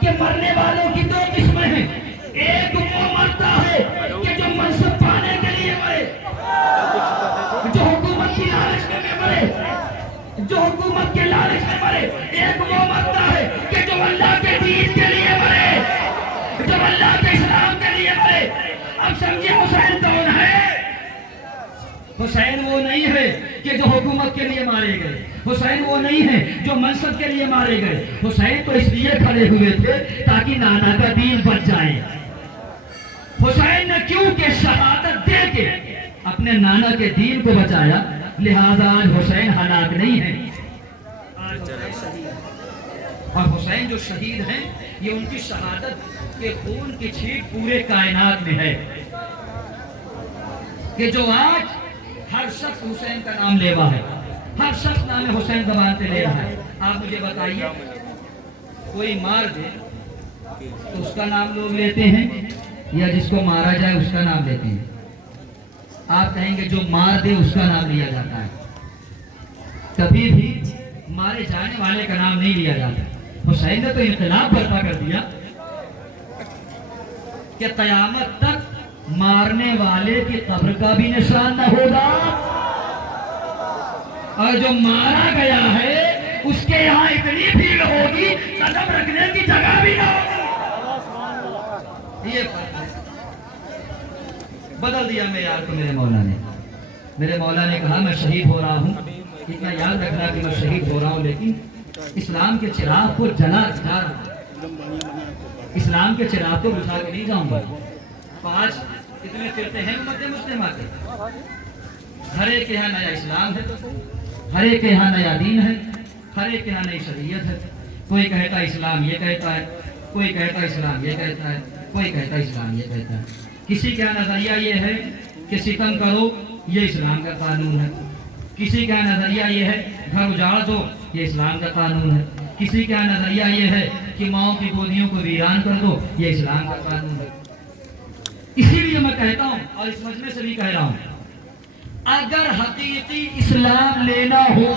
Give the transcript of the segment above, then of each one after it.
کہ مرنے والوں کی دو قسمیں ہیں. ایک وہ مرتا ہے کہ جو منصب پانے کے لیے مرے, جو حکومت کی لالچ میں مرے, جو حکومت کے لالچ میں مرے. ایک وہ مرتا ہے کہ جو اللہ کے دین کے لیے مرے, جو اللہ کے اسلام کے لیے مرے. اب سمجھے حسین کون ہے؟ حسین وہ نہیں ہے کہ جو حکومت کے لیے مارے گئے. حسین وہ نہیں ہے جو منصب کے لیے مارے گئے. حسین تو اس لیے کھڑے ہوئے تھے تاکہ نانا کا دین بچ جائے. حسین نے کیوں کہ شہادت دے کے اپنے نانا کے دین کو بچایا, لہذا آج حسین ہلاک نہیں ہے. اور حسین جو شہید ہیں یہ ان کی شہادت کے خون کی چھینٹ پورے کائنات میں ہے کہ جو آج ہر شخص حسین کا نام لیوا ہے, ہر شخص نام حسین زبان پہ لے رہا ہے. آپ مجھے بتائیے, کوئی مار دے تو اس کا نام لوگ لیتے ہیں یا جس کو مارا جائے اس کا نام لیتے ہیں؟ آپ کہیں گے جو مار دے اس کا نام لیا جاتا ہے, کبھی بھی مارے جانے والے کا نام نہیں لیا جاتا. حسین نے تو انقلاب برپا کر دیا کہ قیامت تک مارنے والے کی قبر کا بھی نشان نہ ہوگا, اور جو مارا گیا ہے اس کے یہاں اتنی بھیڑ ہوگی قدم رکھنے کی جگہ بھی نہ ہوگی. یہ فرق ہے. بدل دیا معیار کو میرے مولا نے. میرے مولا نے کہا میں شہید ہو رہا ہوں, اتنا یاد رکھنا کہ میں شہید ہو رہا ہوں, لیکن اسلام کے چراغ کو جلا رہا ہوں, اسلام کے چراغ کو بجھا کے نہیں جاؤں گا. آج اتنے فرقے ہیں امت مسلمہ کے, ہر ایک کے یہاں نیا اسلام ہے, ہر ایک کے یہاں نیا دین ہے, ہر ایک کے یہاں نئی شریعت ہے. کوئی کہتا اسلام یہ کہتا ہے, کوئی کہتا اسلام یہ کہتا ہے, کوئی کہتا اسلام یہ کہتا ہے. کسی کا نظریہ یہ ہے کہ ستم کرو یہ اسلام کا قانون ہے, کسی کا نظریہ یہ ہے گھر اجاڑ دو یہ اسلام کا قانون ہے, کسی کا نظریہ یہ ہے کہ ماؤں کی گودیوں کو ویران کر دو یہ اسلام کا قانون ہے. اسی لیے میں کہتا ہوں اور اس مجمع سے بھی کہہ رہا ہوں, اگر حقیقی اسلام لینا ہو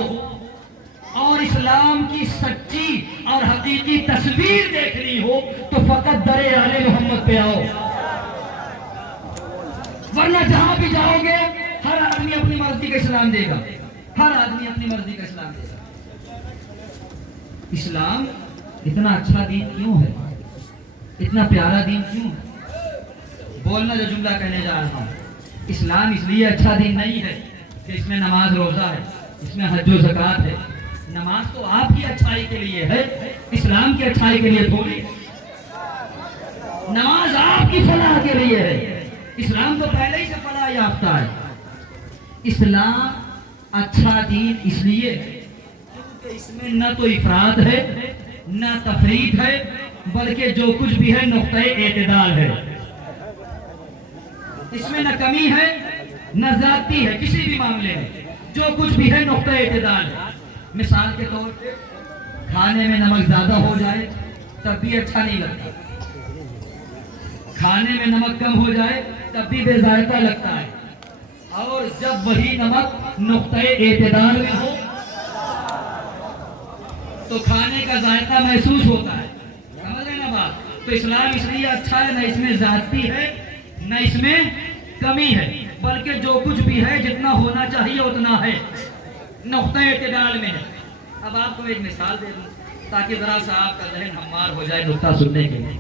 اور اسلام کی سچی اور حقیقی تصویر دیکھنی ہو تو فقط در آل محمد پہ آؤ, ورنہ جہاں بھی جاؤ گے ہر آدمی اپنی مرضی کا اسلام دے گا, ہر آدمی اپنی مرضی کا اسلام دے گا. اسلام اتنا اچھا دین کیوں ہے, اتنا پیارا دین کیوں ہے؟ بولنا جو جملہ کہنے جا رہا ہوں, اسلام اس لیے اچھا دین نہیں ہے کہ اس میں نماز روزہ ہے, اس میں حج و زکوٰۃ ہے. نماز تو آپ کی اچھائی کے لیے ہے, اسلام کی اچھائی کے لیے تھوڑی. نماز آپ کی فلاح کے لیے ہے, اسلام تو پہلے ہی سے فلاح یافتہ ہے. اسلام اچھا دین اس لیے کیونکہ اس میں نہ تو افراط ہے نہ تفریط ہے, بلکہ جو کچھ بھی ہے نقطۂ اعتدال ہے. اس میں نہ کمی ہے نہ زیادتی ہے, کسی بھی معاملے میں جو کچھ بھی ہے نقطۂ اعتدال ہے. مثال کے طور پہ کھانے میں نمک زیادہ ہو جائے تب بھی اچھا نہیں لگتا, کھانے میں نمک کم ہو جائے تب بھی بے ذائقہ لگتا ہے, اور جب وہی نمک نقطۂ اعتدال میں ہو تو کھانے کا ذائقہ محسوس ہوتا ہے. سمجھ رہے نا بات؟ تو اسلام اس لیے اچھا ہے, نہ اس میں زیادتی ہے نہ اس میں کمی ہے, بلکہ جو کچھ بھی ہے جتنا ہونا چاہیے اتنا ہے, نقطۂ اعتدال میں ہے. اب آپ کو ایک مثال دے دوں تاکہ ذرا سا آپ کا ذہن ہموار ہو جائے نقطہ سننے کے لیے.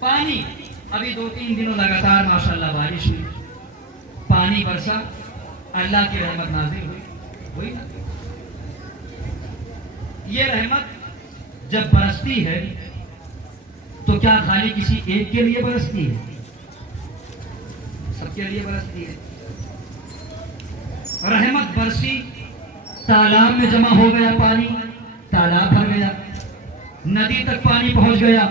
پانی ابھی 2-3 دنوں لگاتار ماشاءاللہ بارش ہوئی, پانی برسا, اللہ کی رحمت نازل ہوئی نا. یہ رحمت جب برستی ہے تو کیا خالی کسی ایک کے لیے برستی ہے؟ سب کے لیے برستی ہے. رحمت برسی, تالاب میں جمع ہو گیا پانی, تالاب بھر گیا, ندی تک پانی پہنچ گیا,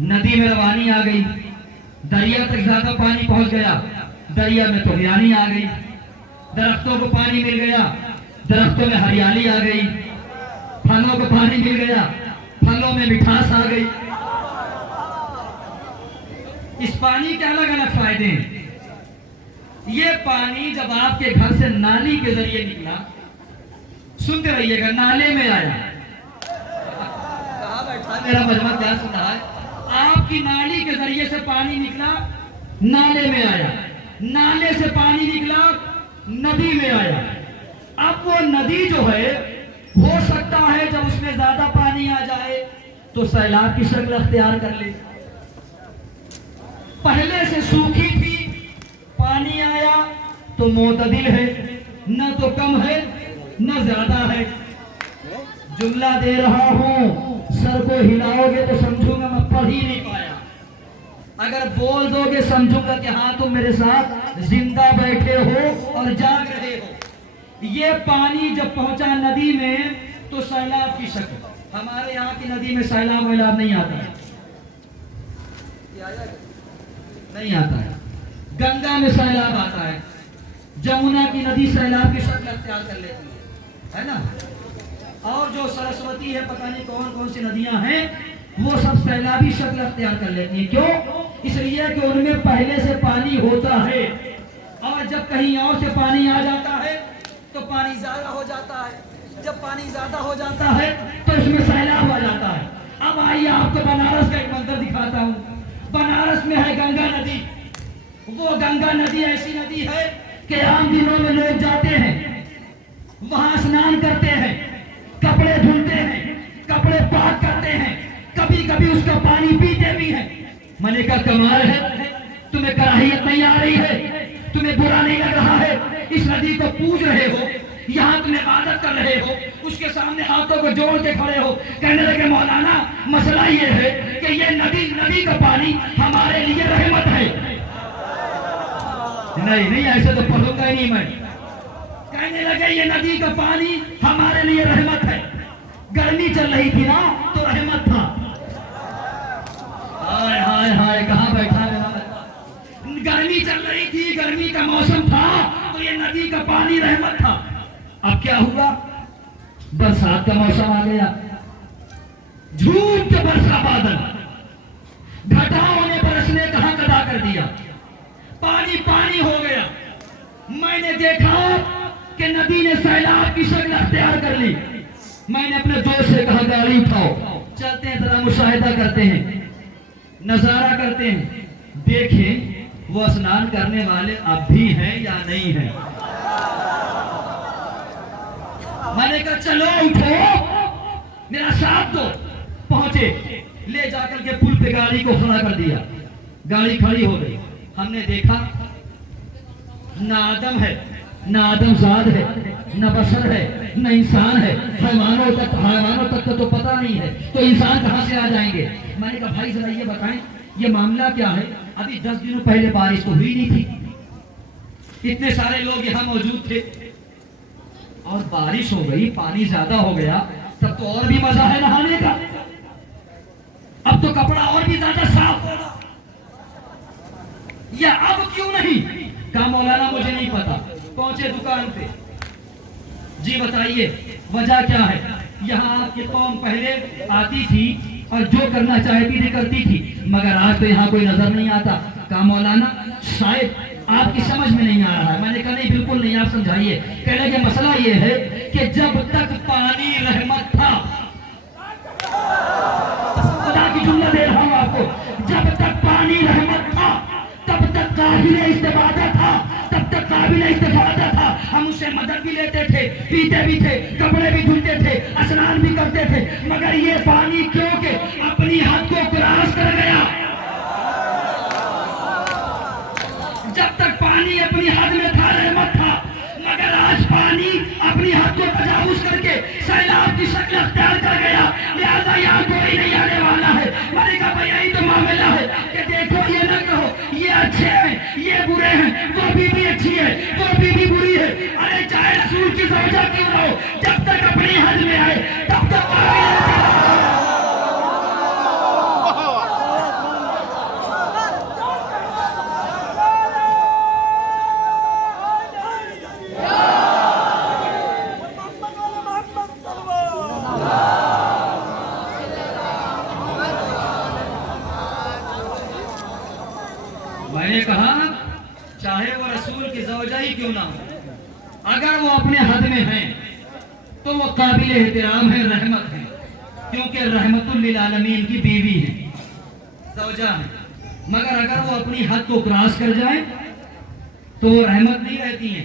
ندی میں روانی آ گئی, دریا تک زیادہ پانی پہنچ گیا, دریا میں طغیانی آ گئی, درختوں کو پانی مل گیا, درختوں میں ہریالی آ گئی, پھلوں کو پانی مل گیا, پھلوں میں مٹھاس آ گئی. اس پانی کے الگ الگ فائدے ہیں. یہ پانی جب آپ کے گھر سے نالی کے ذریعے نکلا, سنتے رہیے گا, نالے میں آیا, بیٹھا میرا مجمع کیا سن رہا ہے؟ آپ کی نالی کے ذریعے سے پانی نکلا، نالے میں آیا، نالے سے پانی نکلا، ندی میں آیا۔ اب وہ ندی جو ہے ہو سکتا ہے جب اس میں زیادہ پانی آ جائے تو سیلاب کی شکل اختیار کر لے۔ پہلے سے سوکھی تھی، پانی آیا تو معتدل ہے، نہ تو کم ہے نہ زیادہ ہے۔ جملہ دے رہا ہوں، سر کو ہلاؤ گے تو سمجھوں گا میں پڑھ ہی نہیں پایا، اگر بول دو گے سمجھوں گا کہ ہاں تم میرے ساتھ زندہ بیٹھے ہو اور جاگ رہے ہو۔ یہ پانی جب پہنچا ندی میں تو سیلاب کی شکل۔ ہمارے یہاں کی ندی میں سیلاب ویلاب نہیں آتا ہے، نہیں آتا ہے۔ گنگا میں سیلاب آتا ہے، جمنا کی ندی سیلاب کی شکل اختیار کر لیتی ہے نا، اور جو سرسوتی ہے، پتہ نہیں کون کون سی ندیاں ہیں، وہ سب سیلابی شکل اختیار کر لیتی ہیں۔ کیوں؟ اس لیے کہ ان میں پہلے سے پانی ہوتا ہے، اور جب کہیں اور سے پانی آ جاتا ہے تو پانی زیادہ ہو جاتا ہے، جب پانی زیادہ ہو جاتا ہے تو اس میں سیلاب آ جاتا ہے۔ اب آئیے آپ کو بنارس کا ایک منظر دکھاتا ہوں۔ بنارس میں ہے گنگا ندی، وہ گنگا ندی ایسی ندی ہے کہ عام دنوں میں لوگ جاتے ہیں، وہاں اسنان کرتے ہیں، کپڑے دھلتے ہیں، کپڑے پاک کرتے ہیں، کبھی کبھی اس کا پانی پیتے بھی ہیں۔ میں نے کہا کمال ہے، تمہیں کراہیت نہیں آ رہی ہے، تمہیں برا نہیں لگ رہا ہے، اس ندی کو پوج رہے ہو، یہاں تم عبادت کر رہے ہو، اس کے سامنے ہاتھوں کو جوڑ کے کھڑے ہو۔ کہنے لگے مولانا مسئلہ یہ ہے کہ یہ ندی کا پانی ہمارے لیے رحمت ہے۔ نہیں ایسے تو پڑھوں گا ہی نہیں میں۔ کہنے لگے یہ ندی کا پانی ہمارے لیے رحمت ہے، گرمی چل رہی تھی نا تو رحمت تھا۔ ہائے ہائے ہائے، کہاں بیٹھا ہے؟ گرمی چل رہی تھی، گرمی کا موسم تھا تو یہ ندی کا پانی رحمت تھا۔ اب کیا ہوا؟ برسات کا موسم آ گیا، جھوم کے برسا بادل، گھٹاؤں نے برسنے کہاں ادا کر دیا، پانی پانی ہو گیا۔ میں نے دیکھا کہ ندی نے سیلاب کی شکل اختیار کر لی۔ میں نے اپنے دوست سے کہا گاڑی اٹھاؤ، چلتے ہیں ذرا مشاہدہ کرتے ہیں، نظارہ کرتے ہیں، دیکھیں وہ اسنان کرنے والے اب بھی ہیں یا نہیں ہیں۔ میں نے کہا چلو اٹھو میرا ساتھ دو۔ پہنچے، لے جا کر کے پل پہ گاڑی کو کھڑا کر دیا، گاڑی کھڑی ہو گئی۔ ہم نے دیکھا نہ آدم ہے، نہ آدم زاد ہے، نہ بشر ہے، نہ انسان ہے۔ حیوانوں تک تو پتہ نہیں ہے، تو انسان کہاں سے آ جائیں گے؟ میں نے کہا بھائی ذرا یہ بتائیں یہ معاملہ کیا ہے؟ ابھی 10 دنوں پہلے بارش تو ہوئی نہیں تھی، اتنے سارے لوگ یہاں موجود تھے، اور بارش ہو گئی، پانی زیادہ ہو گیا، تب تو اور بھی مزہ ہے نہانے کا، اب تو کپڑا اور بھی زیادہ صاف ہوگا، یا اب کیوں نہیں؟ کہا مولانا مجھے نہیں پتا۔ پہنچے دکان پہ، جی بتائیے وجہ کیا ہے؟ یہاں آپ کی قوم پہلے آتی تھی اور جو کرنا چاہتی تھی کرتی تھی، مگر آج تو یہاں کوئی نظر نہیں آتا۔ کہا مولانا شاید آپ کی سمجھ میں نہیں آ رہا ہے۔ میں نے کہا نہیں بالکل نہیں، آپ سمجھائیے۔ کہنے لگے مسئلہ یہ ہے کہ جب تک پانی رحمت تھا، خدا کی جملہ دے رہا ہوں آپ کو، جب تک پانی رحمت تھا تب تک قابل استفادہ تھا، تب تک قابل استفادہ تھا، ہم اس سے مدد بھی لیتے تھے، پیتے بھی تھے، کپڑے بھی دھلتے تھے، اسنان بھی کرتے تھے، مگر یہ پانی کیونکہ اپنی حد کو کراس کر گیا، جب تک پانی اپنی حد میں تھا رحمت تھا، مگر آج پانی اپنی حد کو تجاوز کر کے سیلاب کی شکل اختیار کر گیا، لہذا یہاں کوئی نہیں آنے والا ہے۔ میں نے کہا بھائی یہی تو معاملہ ہے کہ دیکھو یہ نہ کہو یہ اچھے ہیں یہ برے ہیں، وہ بھی اچھی ہے وہ بھی بری ہے، ارے چاہے رسول کی زوجہ کیوں نہ ہو، جب تک اپنی حد میں آئے تب تک میں نے کہا چاہے وہ رسول کی زوجہ ہی کیوں نہ ہو، اگر وہ اپنے حد میں ہیں تو وہ قابل احترام ہے، رحمت ہے۔ کیونکہ رحمت للعالمین کی بیوی ہے، زوجہ ہے، مگر اگر وہ اپنی حد کو کراس کر جائیں تو وہ رحمت نہیں رہتی ہیں،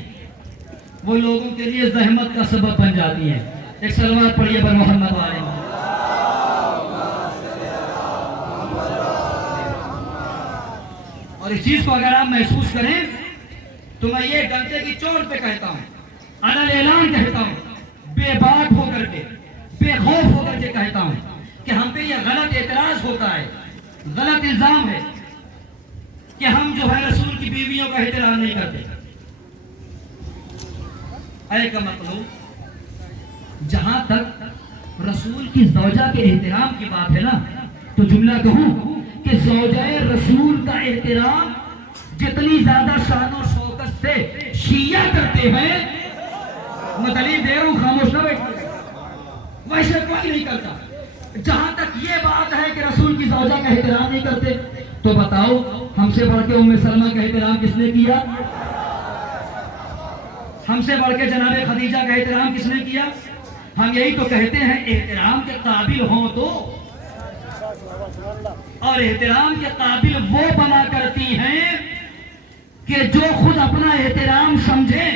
وہ لوگوں کے لیے زحمت کا سبب بن جاتی ہیں۔ ایک صلوات پڑھیے پر محمد والے۔ اور اس چیز کو اگر آپ محسوس کریں تو میں یہ ڈنڈے کی چوٹ پہ کہتا ہوں، علل اعلان کہتا ہوں، بے باک ہو کر کے، بے خوف ہو کر کے کہتا ہوں کہ ہم پہ یہ غلط اعتراض ہوتا ہے، غلط الزام ہے کہ ہم جو ہے رسول کی بیویوں کا احترام نہیں کرتے۔ اے کا مطلب جہاں تک رسول کی زوجہ کے احترام کی بات ہے نا، تو جملہ کہوں کہ زوجہ رسول کا احترام جتنی زیادہ شان و شوکت سے شیعہ کرتے ہیں، میں دلیل دے رہا ہوں، خاموش نہ بیٹھیے، ویسے کوئی نہیں کرتا۔ جہاں تک یہ بات ہے کہ رسول کی زوجہ کا احترام نہیں کرتے، تو بتاؤ ہم سے بڑھ کے ام سلمہ کا احترام کس نے کیا؟ ہم سے بڑھ کے جناب خدیجہ کا احترام کس نے کیا؟ ہم یہی تو کہتے ہیں احترام کے قابل ہوں تو، اور احترام کے قابل وہ بنا کرتی ہیں کہ جو خود اپنا احترام سمجھے۔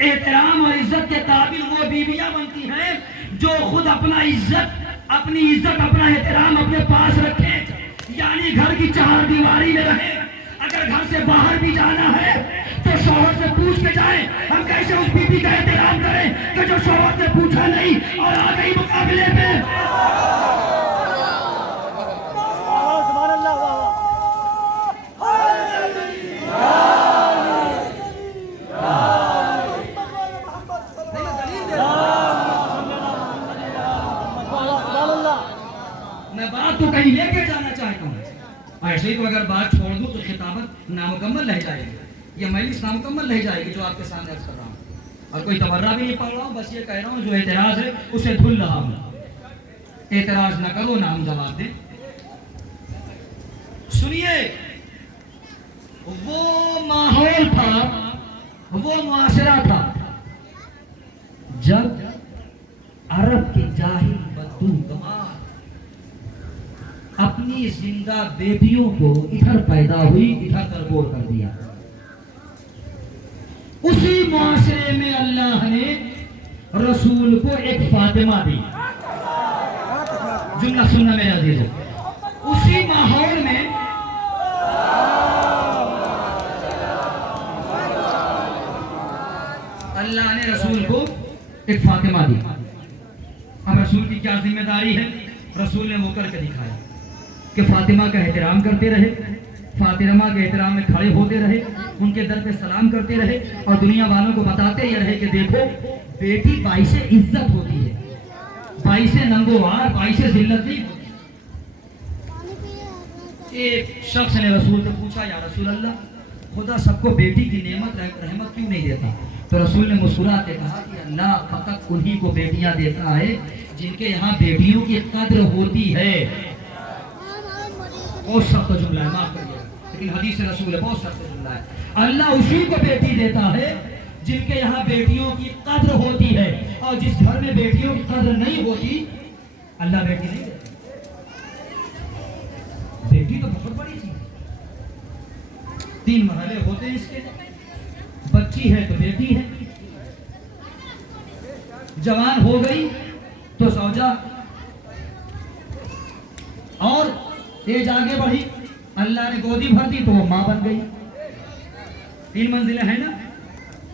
احترام اور عزت کے قابل وہ بیویاں بنتی ہیں جو خود اپنا اپنی عزت اپنا احترام اپنے پاس رکھیں، یعنی گھر کی چار دیواری میں رہیں۔ اگر گھر سے باہر بھی جانا ہے تو شوہر سے پوچھ کے جائیں۔ ہم کیسے اس بیوی کا احترام کریں کہ جو شوہر سے پوچھا نہیں اور آ گئی مقابلے میں؟ میں بات تو کہیں لے کے جانا چاہتا ہوں، ایسے ہی تو اگر بات چھوڑ دوں تو خطابت نامکمل رہ جائے گی، یہ مجلس نامکمل رہ جائے گی جو آپ کے سامنے عرض کر رہا ہوں، اور کوئی تبرہ بھی نہیں پڑھ رہا ہوں، بس یہ کہہ رہا ہوں جو اعتراض ہے اسے دھل رہا ہوں۔ اعتراض نہ کرو نہ ہم جواب دیں۔ سنیے، وہ ماحول تھا، وہ معاشرہ تھا جب عرب کے جاہل بدو گمار اپنی زندہ بیٹیوں کو ادھر پیدا ہوئی ادھر تربور کر دیا۔ اسی معاشرے میں اللہ نے رسول کو ایک فاطمہ دی۔ جملہ سننا میرے عزیز، اسی ماحول میں اللہ نے رسول کو ایک فاطمہ دی۔ اب رسول کی کیا ذمہ داری ہے؟ رسول نے وہ کر کے دکھایا کہ فاطمہ کا احترام کرتے رہے، فاطمہ کے احترام میں کھڑے ہوتے رہے، ان کے در پہ سلام کرتے رہے، اور دنیا والوں کو بتاتے یہ رہے کہ دیکھو بیٹی باعث عزت ہوتی ہے، باعث ننگوار، باعث ذلت نہیں ہوتی۔ ایک شخص نے رسول سے پوچھا، یا رسول اللہ، خدا سب کو بیٹی کی نعمت رحمت کیوں نہیں دیتا؟ تو رسول نے مسکرا کے کہا کہ اللہ فقط انہی کو بیٹیاں دیتا ہے جن کے یہاں بیٹیوں کی قدر ہوتی ہے۔ بہت سخت جملہ ہے، معاف کریے، لیکن حدیث رسول ہے، بہت سخت جملہ ہے۔ اللہ اسی کو بیٹی دیتا ہے جن کے یہاں بیٹیوں کی قدر ہوتی ہے، اور جس گھر میں بیٹیوں کی قدر نہیں ہوتی اللہ بیٹی نہیں دیتا۔ بیٹی تو بہت بڑی چیز ہے، 3 مرحلے ہوتے ہیں اس کے، بچی ہے تو بیٹی ہے، جوان ہو گئی تو زوجہ، اور ایج آگے بڑھی اللہ نے گودی بھر دی تو وہ ماں بن گئی۔ 3 منزلیں ہیں نا،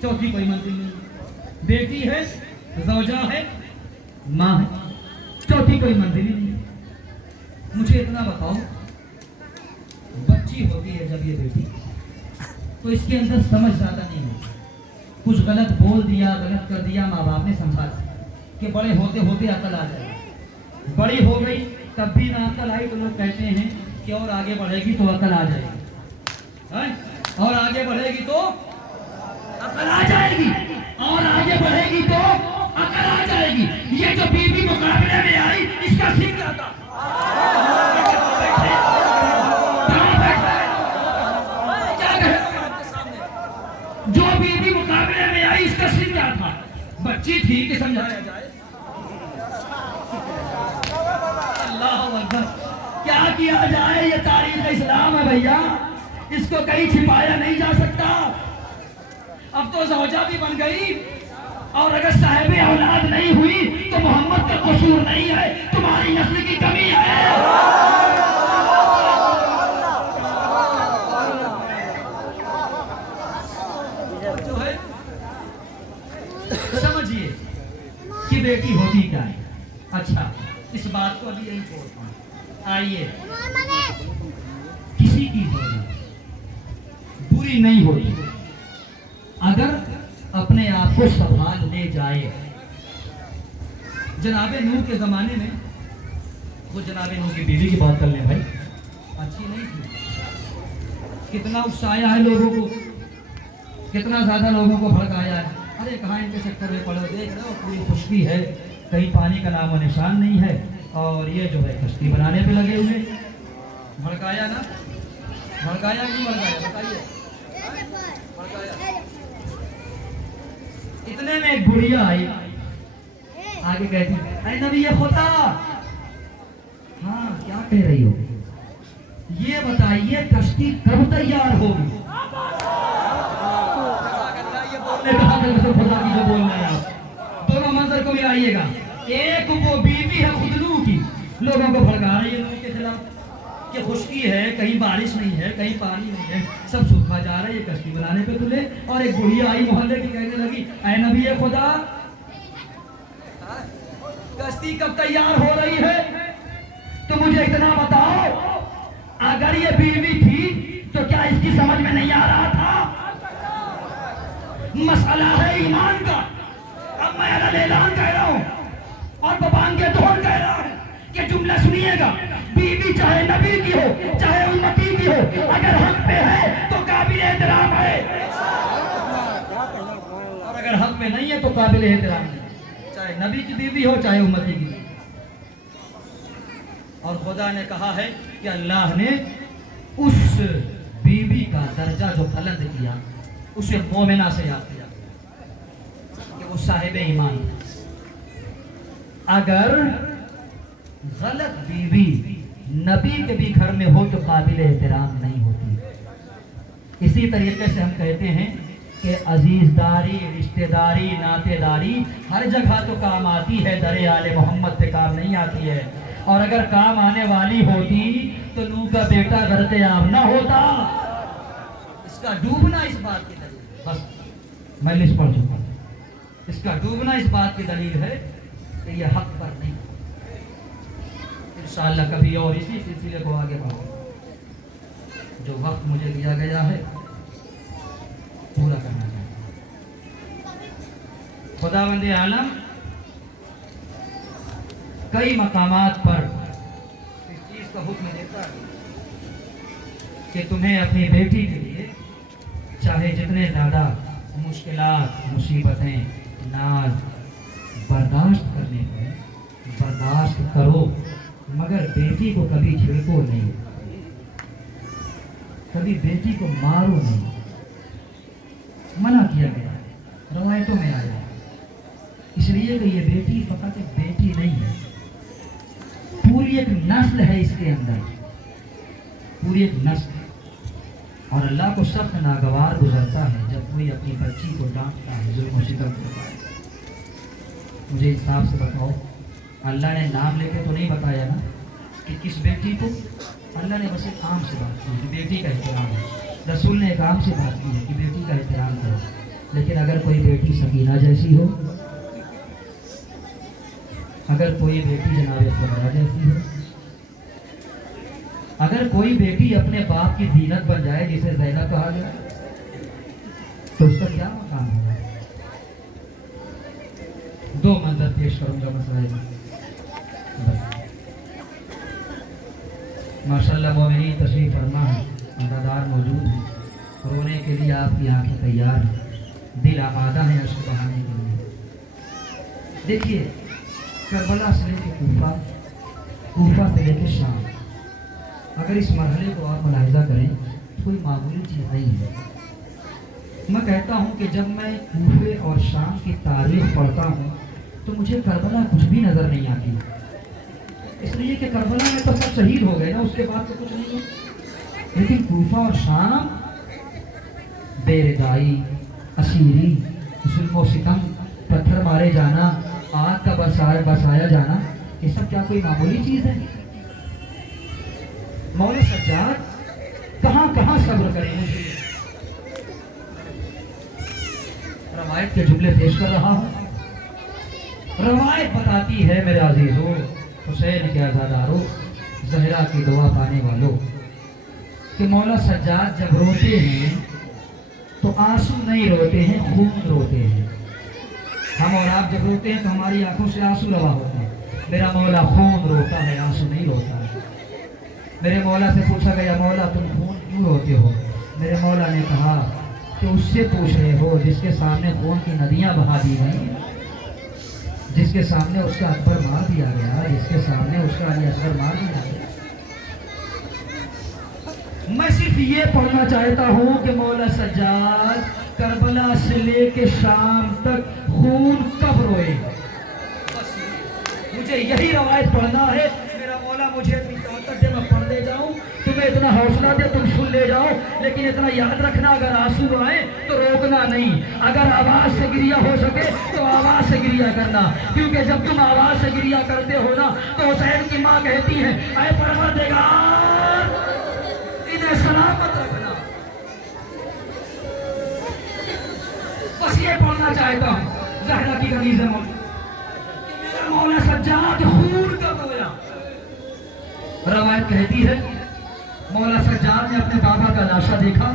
چوتھی کوئی منزل نہیں۔ بیٹی ہے، زوجہ ہے، ماں ہے، چوتھی کوئی منزل ہی نہیں۔ مجھے اتنا بتاؤ، بچی ہوتی ہے جب یہ بیٹی تو اس کے اندر سمجھ زیادہ نہیں ہوتی، کچھ غلط بول دیا، غلط کر دیا، ماں باپ نے سمجھا کہ بڑے ہوتے ہوتے عقل آ جائے گی، بڑی ہو گئی تب بھی نہ عقل آئی تو لوگ کہتے ہیں کہ اور آگے بڑھے گی تو عقل آ جائے گی، اور آگے بڑھے گی تو عقل آ جائے گی، اور آگے بڑھے گی تو عقل آ جائے گی۔ یہ جو بیوی مقابلے میں آئی اس کا سن کیا تھا؟ جو بیوی مقابلے میں آئی اس کا سن کیا تھا؟ بچی تھی کہ سمجھایا جائے، اکبر. کیا کیا جائے، یہ تاریخ اسلام ہے بھیا، اس کو کہیں چھپایا نہیں جا سکتا. اب تو زوجہ بھی بن گئی، اور اگر صاحب اولاد نہیں ہوئی تو محمد کا قصور نہیں ہے، تمہاری نسل کی کمی ہے. جو ہے سمجھیے کہ بیٹی ہوتی کیا ہے. اچھا اس بات کو ابھی یہی چھوڑتا ہوں. آئیے، کسی کی بری نہیں ہوتی اگر اپنے آپ کو سنبھال لے جائے. جناب نوح کے زمانے میں، وہ جناب نوح کی بیوی کی بات کر لیں بھائی، اچھی نہیں تھی. کتنا اکسایا ہے لوگوں کو، کتنا زیادہ لوگوں کو بھڑکایا ہے. ارے کہاں ان کے چکر میں پڑو، دیکھ رہے ہو پوری خشکی ہے، کہیں پانی کا نام و نشان نہیں ہے، اور یہ جو ہے کشتی بنانے پہ لگے ہوئے. بھڑکایا نا، بھڑکایا نہیں بھڑکایا، بتائیے بھڑکایا. اتنے میں ایک بڑھیا آئی، آگے کہتی اے نبی خدا. ہاں کیا کہہ رہی ہو، یہ بتائیے کشتی کب تیار ہوگی. خدا کی جو بول رہے ہیں آپ، دونوں منظر کو ملائیے گا. ایک وہ بیوی ہے خدلو کی، لوگوں کو بھڑکا رہی ہے نوح کے خلاف کہ خشکی ہے، کہیں بارش نہیں ہے، کہیں پانی نہیں ہے، سب سوکھا جا رہا ہے، یہ کشتی بنانے پہ تلے. اور ایک بڑھیا آئی محلے کی، کہنے لگی اے نبی خدا، کشتی کب تیار ہو رہی ہے تو مجھے اتنا بتاؤ. اگر یہ بیوی تھی تو کیا اس کی سمجھ میں نہیں آ رہا تھا؟ مسئلہ ہے ایمان کا. اب میں اعلان کہہ رہا ہوں اور ببانگے توڑ کہہ رہا ہوں کہ جملہ سنیے گا. بیوی چاہے نبی کی ہو چاہے امتی کی ہو، اگر حق پہ ہے تو قابل احترام ہے، اور اگر حق پہ نہیں ہے تو قابل احترام نہیں. چاہے نبی کی بیوی ہو چاہے امتی کی. اور خدا نے کہا ہے کہ اللہ نے اس بیوی کا درجہ جو بلند کیا، اسے مومنہ سے یاد کیا کہ وہ صاحب ایمان. اگر غلط بیوی نبی کے بھی گھر میں ہو تو قابل احترام نہیں ہوتی. اسی طریقے سے ہم کہتے ہیں کہ عزیز داری، رشتہ داری، ناطے داری ہر جگہ تو کام آتی ہے، در آل محمد پہ کام نہیں آتی ہے. اور اگر کام آنے والی ہوتی تو نوح کا بیٹا غرق آب نہ ہوتا. اس کا ڈوبنا اس بات کی دلیل، بس میں لسٹ پڑھ چکا ہوں. اس کا ڈوبنا اس بات کی دلیل ہے کہ یہ حق پر نہیں. انشاءاللہ کبھی اور اسی سلسلے کو آگے بڑھیں. جو وقت مجھے دیا گیا ہے پورا کرنا چاہتا ہوں. خداوند عالم کئی مقامات پر اس چیز کا حکم دیتا ہے کہ تمہیں اپنی بیٹی کے لیے چاہے جتنے زیادہ مشکلات، مصیبتیں، ناز برداشت کرنے پڑے برداشت کرو، مگر بیٹی کو کبھی جھڑکو نہیں، کبھی بیٹی کو مارو نہیں. منع کیا گیا ہے، روایتوں میں آیا ہے. اس لیے کہ یہ بیٹی فقط ایک بیٹی نہیں ہے، پوری ایک نسل ہے اس کے اندر، پوری ایک نسل. اور اللہ کو سخت ناگوار گزرتا ہے جب کوئی اپنی بچی کو ڈانٹتا ہے، ظلم و ستم کرتا ہے. مجھے انصاف سے بتاؤ، اللہ نے نام لے کے تو نہیں بتایا نا کہ کس بیٹی کو. اللہ نے بس ایک عام سے بات کی کہ بیٹی کا احترام ہے. رسول نے ایک عام سے بات کی ہے کہ بیٹی کا احترام کرو. لیکن اگر کوئی بیٹی سکینہ جیسی ہو، اگر کوئی بیٹی جناب سمرہ جیسی ہو، اگر کوئی بیٹی اپنے باپ کی زینت بن جائے جسے زینب کہا گیا، تو اس کا کیا مقام ہوگا. دو منظر پیش کروں گا مسائل میں بس. ماشاءاللہ مومنین تشریف فرما ہے، عزادار موجود ہیں، رونے کے لیے آپ کی آنکھیں تیار ہیں، دل آمادہ ہیں اشک بہانے کے لیے. دیکھیے کربلا سے لے کے کوفہ، کوفہ سے لے کے شام، اگر اس مرحلے کو آپ ملاحظہ کریں تو کوئی معمولی چیز نہیں ہے. میں کہتا ہوں کہ جب میں کوفے اور شام کی تاریخ پڑھتا ہوں تو مجھے کربلا کچھ بھی نظر نہیں آتی. اس لیے کہ کربلا میں تو سب شہید ہو گئے نا، اس کے بعد تو کچھ نہیں ہے. لیکن کوفہ اور شام بے رضائی، اسیری، ظلم و ستم، پتھر مارے جانا، آگ کا برسایا جانا، یہ سب کیا کوئی معمولی چیز ہے؟ مولا سجاد کہاں کہاں صبر کریں مجھے. روایت کے جملے پیش کر رہا ہوں. روایت بتاتی ہے میرے عزیزوں، حسین کے عزاداروں، زہرا کی دعا پانے والوں، کہ مولا سجاد جب روتے ہیں تو آنسو نہیں روتے ہیں، خون روتے ہیں. ہم اور آپ جب روتے ہیں تو ہماری آنکھوں سے آنسو روا ہوتے ہیں. میرا مولا خون روتا ہے، آنسو نہیں روتا ہے. میرے مولا سے پوچھا گیا، مولا تم خون کیوں روتے ہو؟ میرے مولا نے کہا کہ اس سے پوچھ رہے ہو جس کے سامنے خون کی ندیاں بہا دی گئی، جس کے سامنے اس کا اکبر مار دیا گیا، جس کے سامنے اس کا علی اصغر مار دیا گیا. میں صرف یہ پڑھنا چاہتا ہوں کہ مولا سجاد کربلا سے لے کے شام تک خون کب روئے. مجھے یہی روایت پڑھنا ہے. میرا مولا مجھے اتنی طاقت دے، میں پڑھ لے جاؤں، تمہیں اتنا حوصلہ دے تم سن لے جاؤ. لیکن اتنا یاد رکھنا، اگر آنسو آئے تو روکنا نہیں. اگر آواز سے گریا ہو سکے تو آواز سے گریا کرنا، کیونکہ جب تم آواز سے گریا کرتے ہو نا تو حسین کی ماں کہتی ہے، اے پروردگار انہیں سلامت رکھنا. بس یہ پڑھنا چاہتا ہوں. زہرا کی کنیز مولا، میرا مولا سجاد خون کا رویا. روایت کہتی ہے مولا سجاد نے اپنے بابا کا لاشا دیکھا،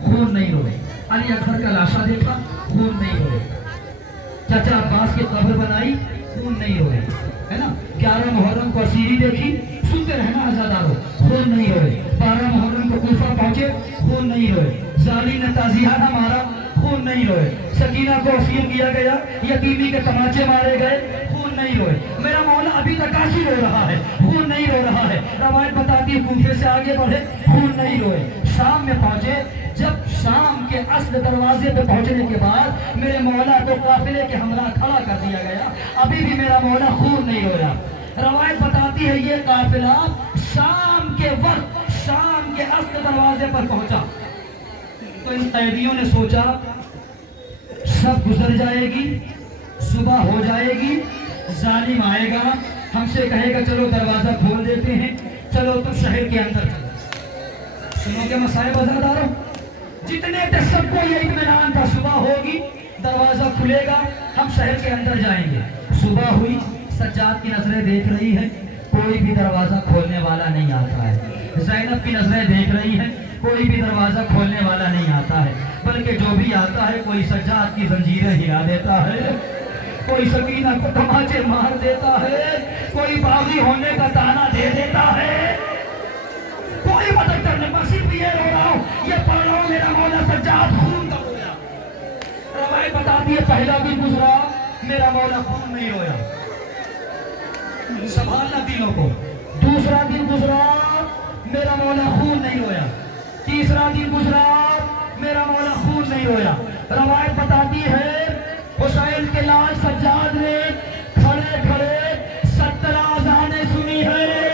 خون نہیں روئے. علی اکبر کا لاشا دیکھا، خون نہیں روئے. چچا عباس کی قبر بنائی، خون نہیں روئے، ہے نا. 11 محرم کو اسیری دیکھی، سنتے رہنا عزادارو، خون نہیں روئے. 12 محرم کو کوفہ پہنچے، خون نہیں روئے. ظالم نے تازیانہ مارا، خون نہیں روئے. سکینہ کو اسیر کیا گیا، یتیمی کے تماچے مارے گئے، خون نہیں روئے. میرا مولا ابھی تک کاشی رو رہا ہے، خون نہیں رو رہا ہے. روایت بتاتی ہے کوفے سے آگے بڑھے، خون نہیں روئے. شام میں پہنچے. جب شام کے اصل دروازے پہ پہنچنے کے بعد میرے مولا کو قافلے کے ہمراہ کھڑا کر دیا گیا، ابھی بھی میرا مولا خون نہیں رویا. روایت بتاتی ہے یہ قافلہ شام کے وقت شام کے اصل دروازے پر پہنچا تو ان قیدیوں نے سوچا سب گزر جائے گی، صبح ہو جائے گی، ظالم آئے گا، ہم سے کہے گا چلو دروازہ کھول دیتے ہیں، چلو تم شہر کے اندر چلو. سنو کے مصائب عزادارو، جتنے تھے سب کو یہ اطمینان تھا صبح ہوگی، دروازہ کھلے گا، ہم شہر کے اندر جائیں گے. صبح ہوئی، سجاد کی نظریں دیکھ رہی ہے، کوئی بھی دروازہ کھولنے والا نہیں آتا ہے. زینب کی نظریں دیکھ رہی ہیں، کوئی بھی دروازہ کھولنے والا نہیں آتا ہے. بلکہ جو بھی آتا ہے کوئی سجاد کی زنجیریں ہلا دیتا ہے، کوئی سکینہ کو تماچے مار دیتا ہے، کوئی باغی ہونے کا تانا دے دیتا ہے. کوئی مدد کرنے، میں صرف یہ رو رہا ہوں، یہ پڑھ رہا ہوں، میرا مولا سجاد خون کا رویا. روایت بتاتی ہے پہلا دن گزرا، میرا مولا خون نہیں رویا. سنبھالنا دنوں کو. دوسرا دن گزرا، میرا مولا خون نہیں رویا. تیسرا دن گزرا، میرا مولا خون نہیں رویا. روایت بتاتی ہے حسین کے لال سجاد نے کھڑے کھڑے 17 اذانیں سنی ہے.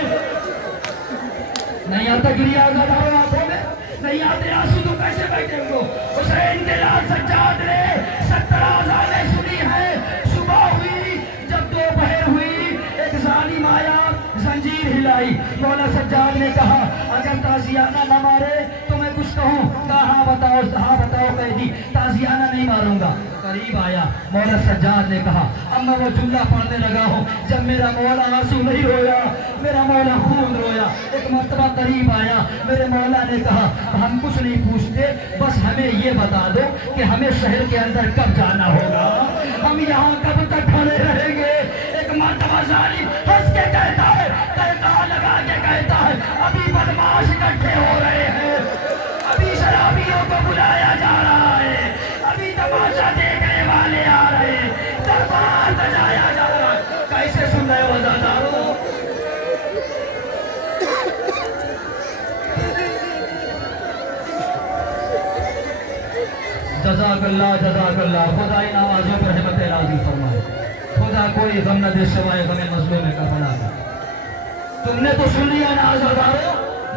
نہیں آتا گریا عزادارو آنکھوں میں، نہیں آتے آنسو تو کیسے بیٹھے ہم لوگ. حسین کے لال سجاد نے 17 اذانیں سنی ہے. صبح ہوئی، جب دوپہر ہوئی، ایک ظالم آیا، زنجیر ہلائی. مولا سجاد نے کہا اگر تازیانہ نہ مارے تو میں کچھ کہوں. کہا ہاں بتاؤ قیدی، تازیانہ نہیں ماروں گا. قریب آیا، مولا سجاد نے کہا اب میں وہ جملہ پڑھنے لگا ہوں جب میرا مولا آنسو نہیں رویا، میرا مولا خون رویا. ایک مرتبہ قریب آیا، میرے مولا نے کہا ہم کچھ نہیں پوچھتے، بس ہمیں یہ بتا دو کہ ہمیں شہر کے اندر کب جانا ہوگا، ہم یہاں کب تک کھڑے رہیں گے. ایک مرتبہ ظالم ہنس کے کہتا ہے، کہتا لگا کے کہتا ہے ابھی بدماش اکٹھے ہو رہے ہیں، ابھی شرابیوں کو بلایا جا رہا ہے، ابھی تماشا دیکھنے والے آ رہے ہیں، دربار سجایا جا رہا ہے. کیسے سن رہے ہو عزادارو؟ جزاک اللہ جزاک اللہ. خدا ان آوازوں پر رحمت راضی فرمائے. خدا کوئی غم نہ دے سوائے غم مظلوم کا بنا. تم نے تو سن لیا نا عزادارو،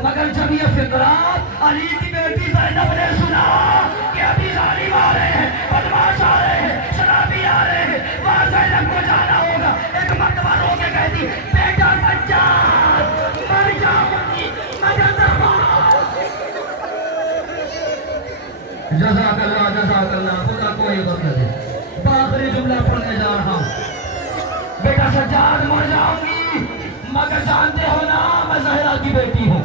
مگر جب یہ فقرات علی کی بیٹی زینب نے سنا کہ ابھی ظالم آ رہے ہیں، بدماش آ رہے ہیں، شرابی آ رہے ہیں، وہاں زینب کو جانا ہوگا، ایک مرتبہ رو کے کہتی بیٹا سجاد مر جاؤں گی مگر دربار۔ جزاک اللہ خدا کوئی غم نہ دے۔ آخری جملہ پڑھنے جا رہا ہوں، بیٹا سجاد مر جاؤں گی مگر جانتے ہو نا میں زہرا کی بیٹی ہوں،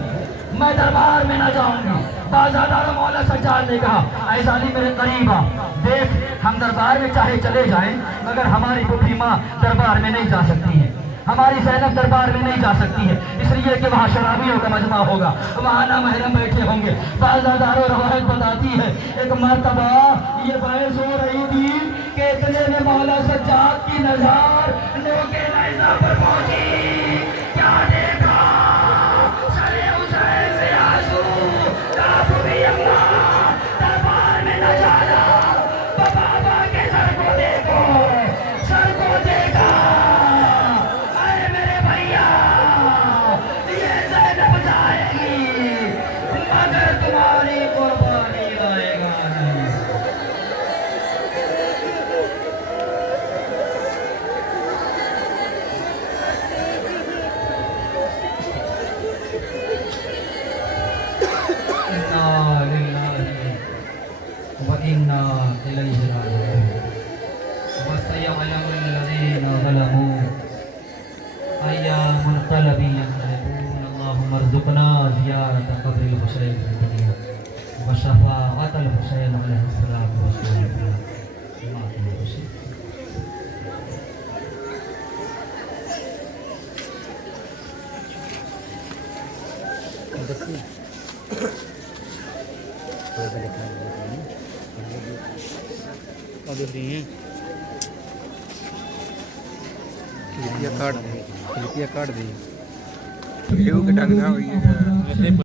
میں دربار میں نہ جاؤں گا۔ بازادار مولا سجاد نے کہا اے ظالم میرے قریب آ، دیکھ ہم دربار میں چاہے چلے جائیں مگر ہماری بڈھی ماں دربار میں نہیں جا سکتی ہے، ہماری زینب دربار میں نہیں جا سکتی ہے، اس لیے کہ وہاں شرابیوں کا مجمع ہوگا، وہاں نا محرم بیٹھے ہوں گے۔ بازاداروں روایت بتاتی ہے ایک مرتبہ یہ باعث ہو رہی تھی کہ اتنے میں مولا سجاد کی نظر نوکے نیزہ پر پہنچی، کیا دیکھا سرے حسین سے آنسو، کعب بھی اللہ دربار میں نہ جانا، بابا کے سر کو دیکھو، سر کو دیکھا، اے میرے بھیا یہ زینب جائے گی مگر تمہاری قربانی آئے گا نہیں۔ اِنَّا لِلَّهِ وَإِنَّا إِلَيْهِ رَاجِعُونَ وَسَيَعْلَمُ الَّذِينَ ظَلَمُوا أَيَّ مُنقَلَبٍ يَنقَلِبُونَ اللهم ارزقنا زيارة قبر الحسين في الدنيا وشفاعة الحسين عليه الصلاة والسلام۔ کاٹ دی ریو کے ڈنگ نہ ہوئی ہے۔